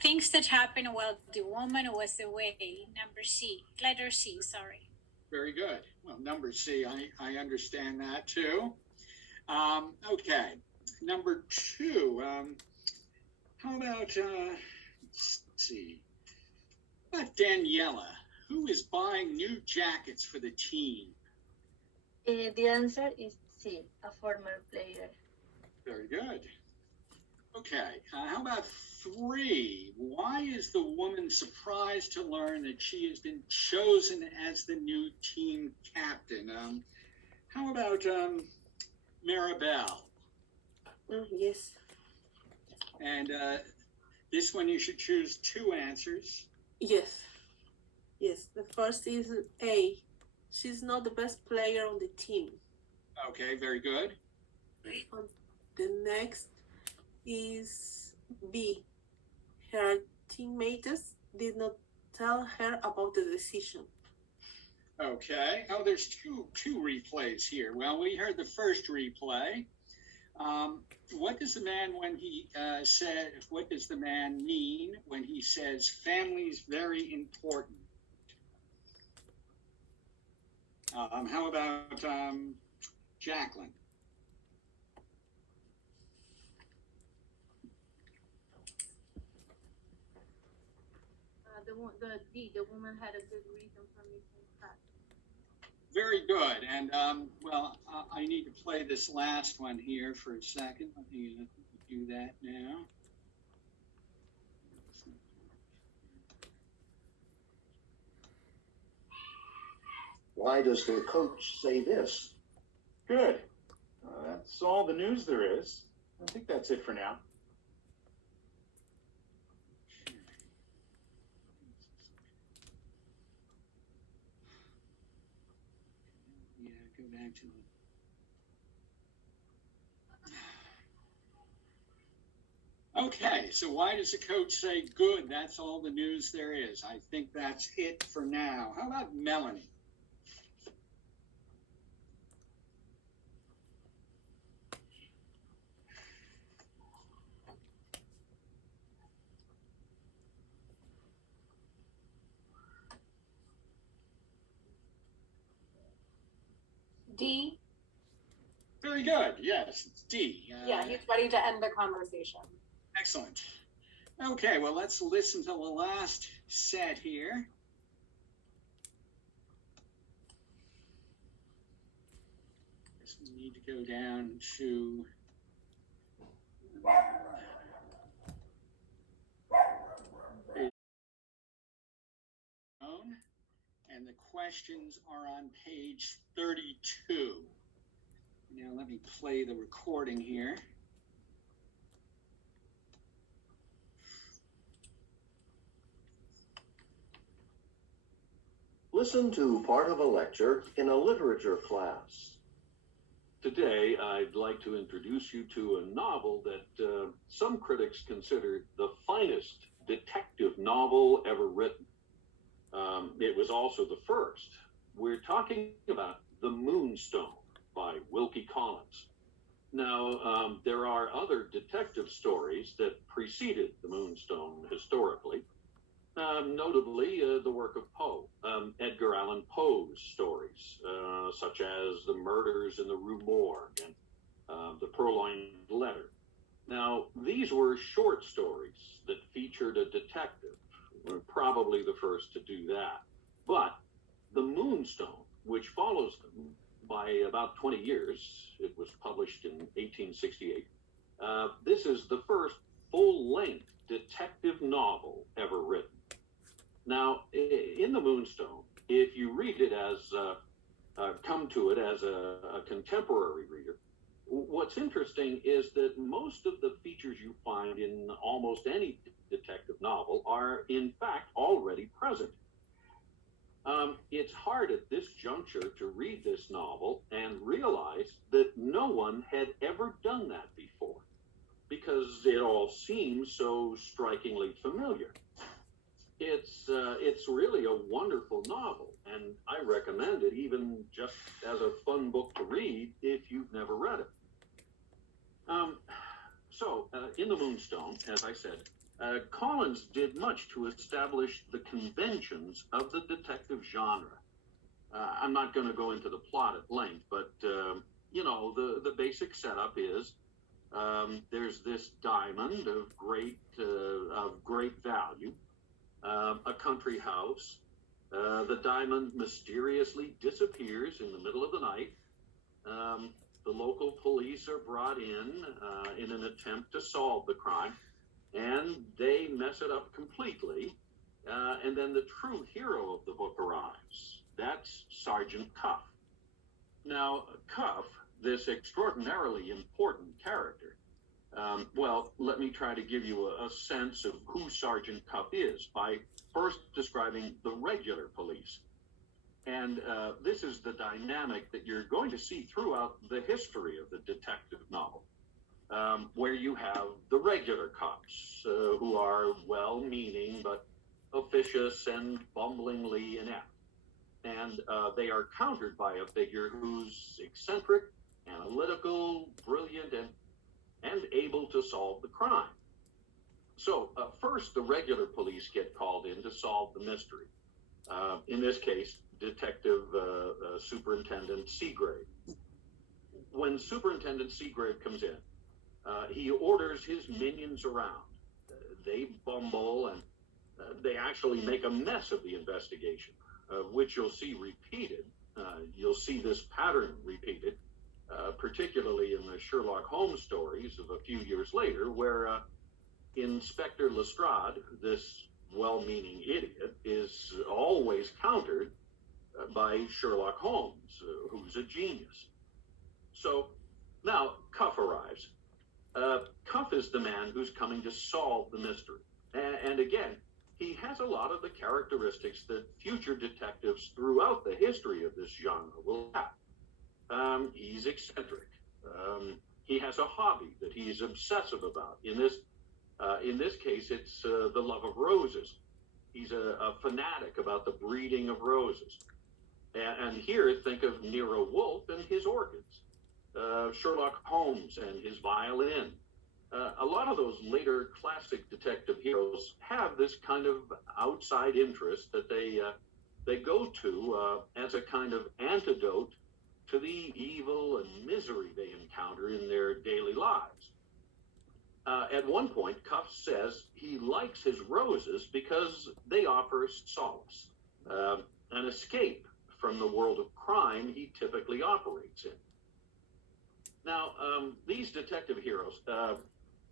Things that happened while the woman was away. Number C. Letter C, sorry. Very good. Well, number C, I understand that too. Okay. Number 2. How about, let's see. How about Daniela? Who is buying new jackets for the team? The answer is C, a former player. Very good. Okay, how about 3? Why is the woman surprised to learn that she has been chosen as the new team captain? How about Maribel? Yes. And this one you should choose 2 answers. Yes. The first is A. She's not the best player on the team. Okay, very good. The next is B. Her teammates did not tell her about the decision. Okay. Oh, there's two replays here. Well, we heard the first replay. What does the man what does the man mean when he says family's very important? How about Jacqueline? The woman had a good reason for missing class. Very good. And I need to play this last one here for a second. Let me do that now. Why does the coach say this? Good. That's all the news there is. I think that's it for now. Yeah, go back to it. Okay, so why does the coach say good? That's all the news there is. I think that's it for now. How about Melanie? D. Very good. Yes, it's D. Yeah, he's ready to end the conversation. Excellent. Okay, well, let's listen to the last set here. Guess we need to go down to and the questions are on page 32. Now let me play the recording here. Listen to part of a lecture in a literature class. Today, I'd like to introduce you to a novel that some critics consider the finest detective novel ever written. It was also the first. We're talking about The Moonstone by Wilkie Collins. Now, there are other detective stories that preceded The Moonstone historically, notably the work of Poe, Edgar Allan Poe's stories, such as The Murders in the Rue Morgue and The Purloined Letter. Now, these were short stories that featured a detective. We're probably the first to do that. But The Moonstone, which follows them by about 20 years, it was published in 1868. This is the first full-length detective novel ever written. Now, in The Moonstone, if you read it as, come to it as a contemporary reader, what's interesting is that most of the features you find in almost any detective novel are, in fact, already present. It's hard at this juncture to read this novel and realize that no one had ever done that before, because it all seems so strikingly familiar. It's really a wonderful novel, and I recommend it even just as a fun book to read if you've never read it. In the Moonstone, as I said, Collins did much to establish the conventions of the detective genre. I'm not going to go into the plot at length, but the basic setup is there's this diamond of great value, a country house. The diamond mysteriously disappears in the middle of the night. The local police are brought in an attempt to solve the crime, and they mess it up completely. And then the true hero of the book arrives. That's Sergeant Cuff. Now, Cuff, this extraordinarily important character, let me try to give you a sense of who Sergeant Cuff is by first describing the regular police. And this is the dynamic that you're going to see throughout the history of the detective novel, where you have the regular cops who are well-meaning but officious and bumblingly inept. And they are countered by a figure who's eccentric, analytical, brilliant, and able to solve the crime. So first, the regular police get called in to solve the mystery. In this case, Detective Superintendent Seagrave. When Superintendent Seagrave comes in, he orders his minions around. They bumble and they actually make a mess of the investigation, which you'll see repeated. You'll see this pattern repeated, particularly in the Sherlock Holmes stories of a few years later, where Inspector Lestrade, this well-meaning idiot, is always countered by Sherlock Holmes, who's a genius. So now Cuff arrives. Cuff is the man who's coming to solve the mystery. And again, he has a lot of the characteristics that future detectives throughout the history of this genre will have. He's eccentric. He has a hobby that he's obsessive about. In this case, it's the love of roses. He's a fanatic about the breeding of roses. And here, think of Nero Wolfe and his orchids, Sherlock Holmes and his violin. A lot of those later classic detective heroes have this kind of outside interest that they go to as a kind of antidote to the evil and misery they encounter in their daily lives. At one point, Cuff says he likes his roses because they offer solace, an escape from the world of crime he typically operates in. Now, these detective heroes,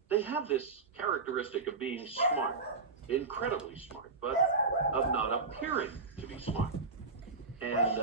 they have this characteristic of being smart, incredibly smart, but of not appearing to be smart. And